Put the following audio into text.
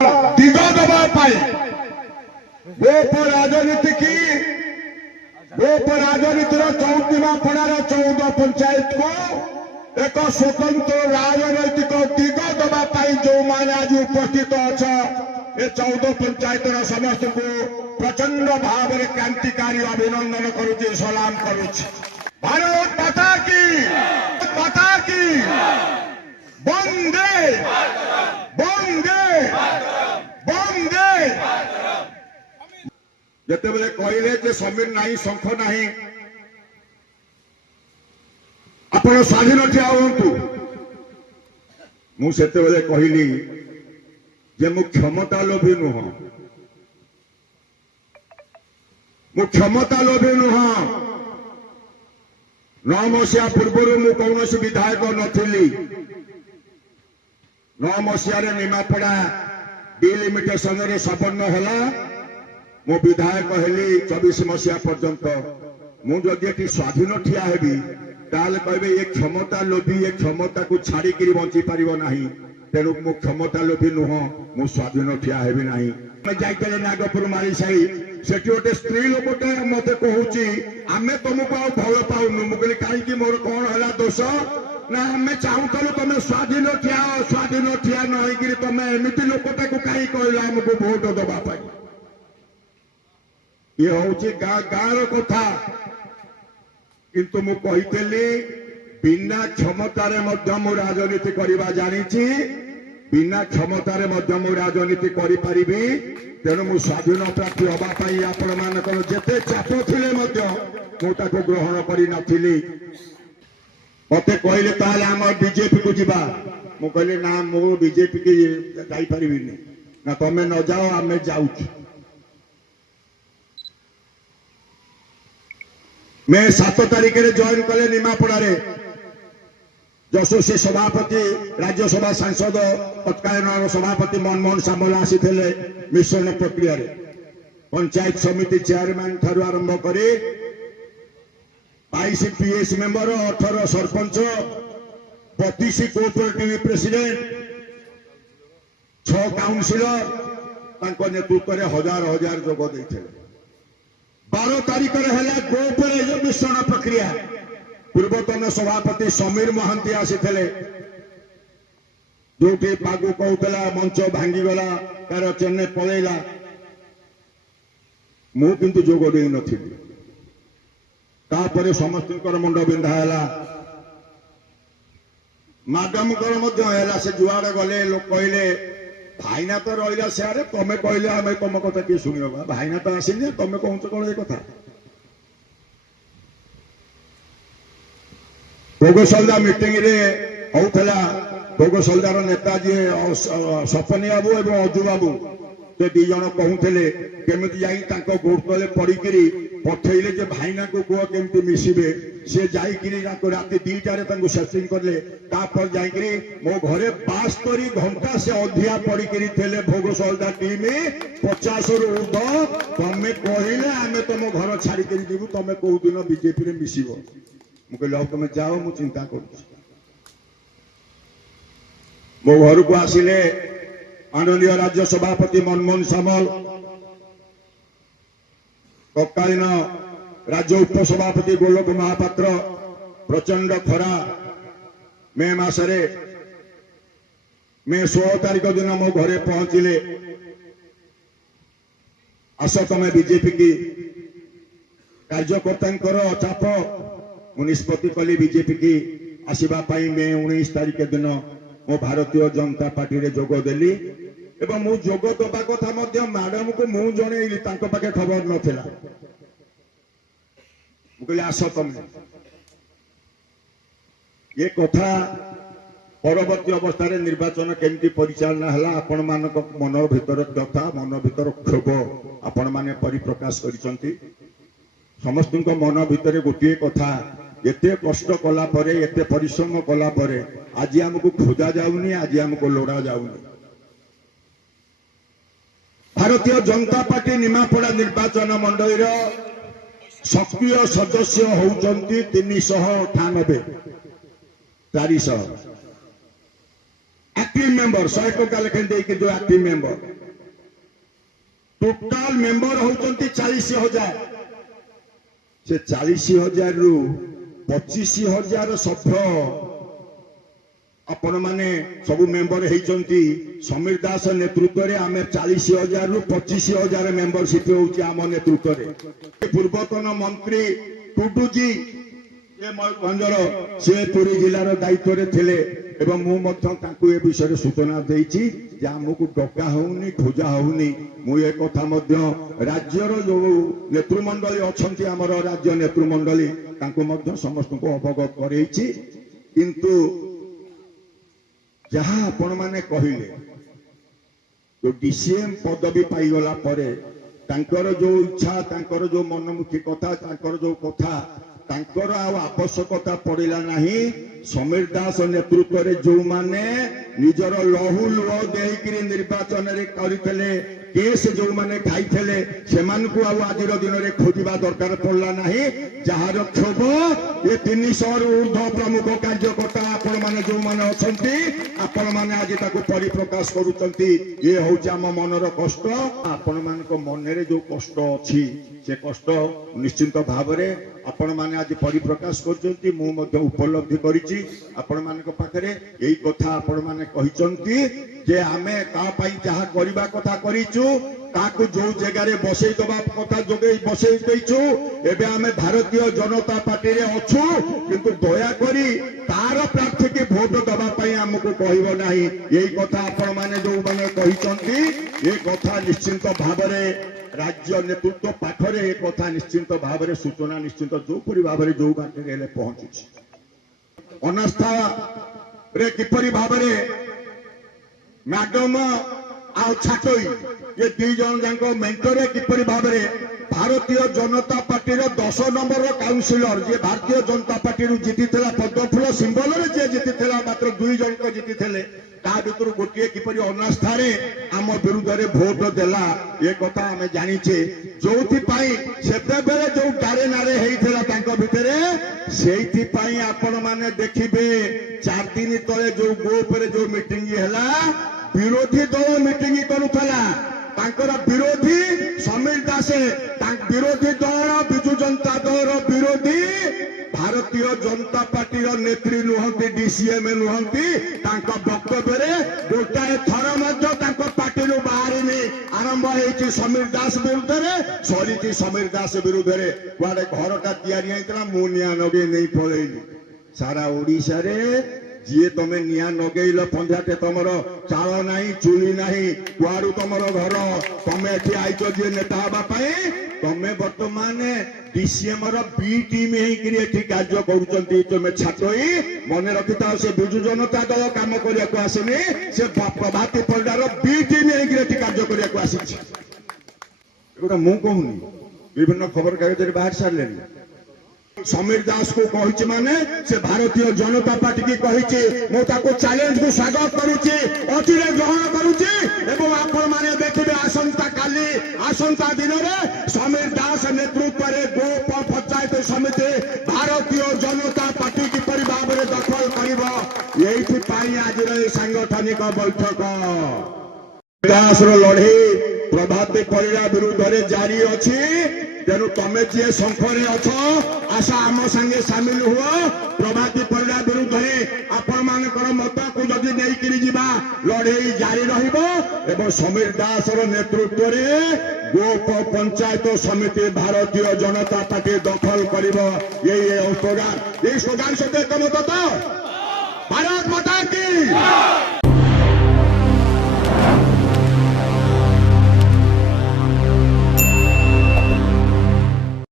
दिग दबा पाई राजनीति की राजनीतिर 14 पड़ार 14 पंचायत को एक स्वतंत्र राजनैतिक दिग दबाई जो मैंने आज उपस्थित अच्छा ये 14 पंचायत समस्त को प्रचंड भाव में क्रांतिकारी अभिनंदन करुच्ची सलाम करुच्ची। भारत माता की वंदे वंदे वंदे। जिते बेले कहले जे समीर नहीं शंख नहीं आपण स्वाधीन ठिया हूँ मुझे कहली जे मु क्षमता लोभी नुह मु क्षमता लोभी नुह 9 मसीहा पूर्व मु कौन विधायक नथिली 9 मसीह निमापड़ा डिलिमिटेशन रे संपन्न होला मु विधायक हेली 24 मसीहा पर्यंत मुझे स्वाधीन ठिया हेबी ताल कहबे ये क्षमता लोभी ये क्षमता को छाड़ी बंची पार ना तेणु मु क्षमता लोभी नुह मु स्वाधीन ठिया हेबी ना जाइले नागपुर मारी साई से गोटे स्त्री लोकटे मत कहूँ आम तुमको आ भल पाऊनु मुझे कहीं मोर कौन है दोष ना आम चाहूलु तुम स्वाधीन ठिया नई तुम एमती लोकटा को कहीं कहला आमको भोट दवाई ये हूँ गाँव कथा किंतु मु कही बिना क्षमतार मु राजनीति करवा जानी बिना क्षमतार मु राजनीति करि परिबी तेणु मु स्वाधीन प्रार्थी हवाई आपण मानकर जेते चाप थिले मुझे ग्रहण करी नथिली मते कहले ताले आम बीजेपी को जीवा मु कहले ना मु बीजेपी के जाई परिबिनी ना तमे न जाओ आमे जाउछु। मैं 7 तारीख में जॉइन कले निमापड़ा यशस्वी सभापति राज्यसभा सांसद तत्कालीन सभापति मनमोहन सामल आसी मिश्रण प्रक्रिया पंचायत समिति चेयरमैन ठारू आरंभ कर 22 PS member 18 sarpanch 32 cooperative president 6 councillor नेतृत्व में हजार हजार जोग देते 12 तारीख गोपर मिश्रण प्रक्रिया पूर्वतन सभापति समीर महांती आसी जो पागु कहला मंच भांगीगला तार चेन्नई पलैला मु किंतु जोग दे नथिली तापर समस्त मुंड बिंधा है मैडम से जुआड़े गले लोग कहले भाईना तो रहा सियारे तुम कहले आम तुम कथा किए शुण भाईना तो आसनी तुम कहूच कौन ये कथा भोगसलदा मीटिंग रे होता भोगसलदार नेता जी सपनी बाबू और अजू बाबू से 2 जन कहते केमी जा गोड़ तले पड़िकी पठेले जे भाईना को कह केमती मिसबे सी राति 2टार सेटिंग कले जाकि मो घरे 72 घंटा से अधिया पड़िकी थे भोगसलदा टीम 50 रु ऊर्ध तमें कहले आम तुम घर छाड़िक जीवु तुम कौ दिन बीजेपी मिसब मुझे तुम जाओ मु चिंता कर मो घर को आसिले माननीय राज्य सभापति मनमोहन सामल तत्कालीन राज्य उपसभापति गोलक महापात्र प्रचंड खरा मे मासरे मे 16 तारीख दिन मो घरे पहुंचले आस तमें बीजेपी की कार्यकर्ता चाप मु निष्पत्ति कली बीजेपी की आसवाई मे 19 तारीख दिन मो भारतीय जनता पार्टी रे जोग देली एवं मु जोग दबा कथा मैडम को मु जनइली पाखे खबर नथिला मुझे आस तुम ये कथा परवर्ती अवस्था निर्वाचन केमती परिचालना है आपण मान मन भीतर कथा मन भीतर क्षोभ आपण मैंने परिप्रकाश कर समस्त मन भीतर गोटे कथा एते कष्ट कला परे एते परिश्रम कला परे आज हमको खोजा जाऊनी आज हमको लोड़ा जाऊनी भारतीय जनता पार्टी निमापड़ा निर्वाचन मंडल सक्रिय सदस्य होउचंती 398 400 एक्टिव मेंबर 100 टका लेखन देके जो एक्टिव मेंबर टोटाल मेंबर होचंती 40,000 से 40,000 रु 25,000 सभ्य आपण माने सब मेंबर हेचंती समीर दास नेतृत्व रे आमे 40,000 रु 25,000 मेंबरशिप होची आम नेतृत्व रे पूर्वतन मंत्री टुडू जी ये मयूरभंजर से पुरी जिलार दायित्व रे थिले एवं मु मध्य तांकु ए विषय सूचना देइची जे हमकु डका होउनी खोजा होउनी मु ए कथा मध्य राज्यर जो नेतृमंडली अछंती हमर राज्य नेतृमंडली तांकु मध्य समस्त को अवगत करैची किंतु जहाँ आपण माने कहिले जो डीसीएम पदवी पाईगला परे तांकर जो इच्छा तांकर जो मनमुखी कथा तांकर जो कथा तांकर आवश्यकता पड़िला नहीं समीर दास नेतृत्व रे जो माने निजर लहू लुह देकरी निर्वाचन रे करथिले केस जो माने खाइथिले सेमानकु आज दिन रे खोजिबा दरकार पड़ला नहीं जहार क्षोभ ये 300 ऊर्ध्व प्रमुख कार्यकर्ता आपण माने जो माने अछंती आपण माने आज ताको परिप्रकाश करूचंती ये होउछ आम मनर कष्ट आपण मानक मन रे जो कष्ट अछि से कष्ट निश्चित भाव रे आपण माने आज परिप्रकाश करचंती मु मध्य उपलब्धि करिछि आपण मानक पाखरे एई कथा आपण माने कहिचंती जे आमे का पई जहा करबा कथा करिछु ताकू जो जगह रे बसई दबा कथा जोगे बसई दैछु एबे आमे भारतीय जनता पार्टी रे अछु किंतु दया करी तार प्रार्थी के भोट दबा पई हमकु कहिबो नाही एई कथा आपण माने जो माने कहिचंती ए कथा निश्चित भाव रे राज्य नेतृत्व पाखरे ए कथा निश्चित भाव रे सूचना निश्चित जो परि भाव रे जो बाटे रे पहुंचुछि अनास्था रे किपरि भाव रे मैडम आ छाटोई ये 2 जन जांको मेंटरे किपरि भाव रे भारतीय जनता पार्टी रो 10 नंबर रो काउंसिलर जे भारतीय जनता पार्टी रु जीति थला पद्मफूल सिंबल रे जे जीति थला मात्र 2 जन को जीति थले ता भितर गोटे किपरि अनास्था रे आम विरुद्ध रे वोट देला ये कथा हमें जानि छे जोथि पाई सेते बेले जो डारे नारे हेई थला तांको भितरे सेइथि पाई आपण माने देखिबे 4 दिन तळे जो ग्रुप रे जो मीटिंग हैला विरोधी दल मीटिंग करुला विरोधी समीर दास विरोधी दल विजु जनता दल विरोधी भारतीय जनता पार्टी नेत्री नुहंती डीसीएम नुहंती वक्तव्य गोटाए थर पार्टी बाहरी आरंभ हो समीर दास विरुद्ध में सरी समीर दास विरुद्ध में कुआडे घरटा या मुझे नगे नहीं पलैली सारा ओडिशा रे जी तुम निया नगेल पंजाटे तुम चाल ना चुली ना कुआड़ू तुम घर तुम ये आईच जी नेता हाँपाई तुम बर्तमान डीसीएम बी टीम होकर कार्य कर छाटोई मन रखी था से विजु जनता दल कम करने आसनी से प्रभाती परिडार बी टीम होकर कार्य करने मु कहूनी विभिन्न खबर कागज बाहर सारे समीर दास को कही माने से भारतीय जनता पार्टी की कही मुझे चैलेंज को स्वागत करुच्ची अचिरे ग्रहण करुच्ची एवं आपण माने देखिए आसंता काली आसंता दिन में समीर दास नेतृत्व में गोप पंचायत समिति भारतीय जनता पार्टी किपरि भाव में दखल कर आज सांगठनिक बैठक दास लड़े प्रभाती परिड़ा विरुद्ध में जारी अच्छी तेणु तुम जी शंखरे अछ आशा आम संगे सामिल हुआ प्रभाती परिड़ा विरुद्ध में आपण मानकर मत को जदि नहीं जीवा लड़े जारी रहिबो समीर दास नेतृत्व में गोप पंचायत समिति भारतीय जनता पार्टी दखल करिबो ये स्लोगान सहित एकमत तो भारत माता की